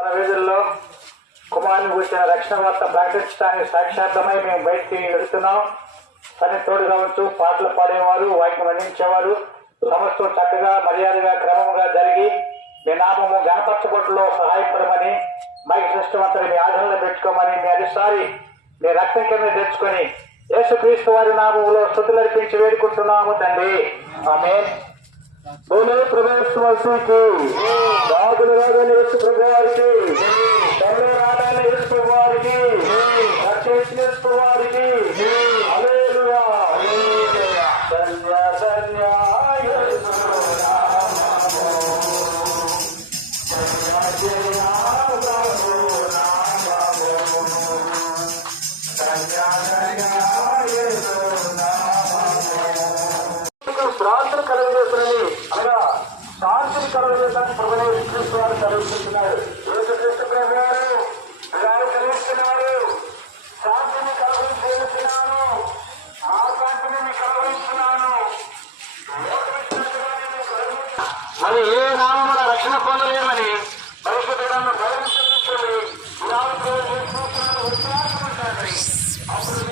మన వీధుల్లో కుమారుని కూర్చిన రక్షణ వార్త ప్రకటించడానికి సాక్షాత్తమై మేము బయటికి వెళుతున్నాం. పని తోడుగా కావచ్చు పాటలు పాడేవారు వాటిని వర్ణించేవారు సమస్తం చక్కగా మర్యాదగా క్రమంగా జరిగి మీ నామము గణపరచబొట్టులో సహాయపడమని మైక్ సిస్టమ్ మీ ఆధరణలో పెట్టుకోమని మీ అదిసారి మీ రక్తం కింద తెచ్చుకొని యేసుక్రీస్తు వారి నామములో స్థుతులు అర్పించి వేడుకుంటున్నాము తండ్రి. ఆమె బోలే ప్రవేశ ప్రభు నామము. ధన్య ధన్య యేసు కలగజేస్తున్నది అనగా శాంతిని కలగజేసానికి ప్రభుత్వ విశ్వస్తు మరి ఏ నామం రక్షణ పొందలేమని పరిశుద్ధ గ్రంథం బలం తెలుసుకుని అప్పుడు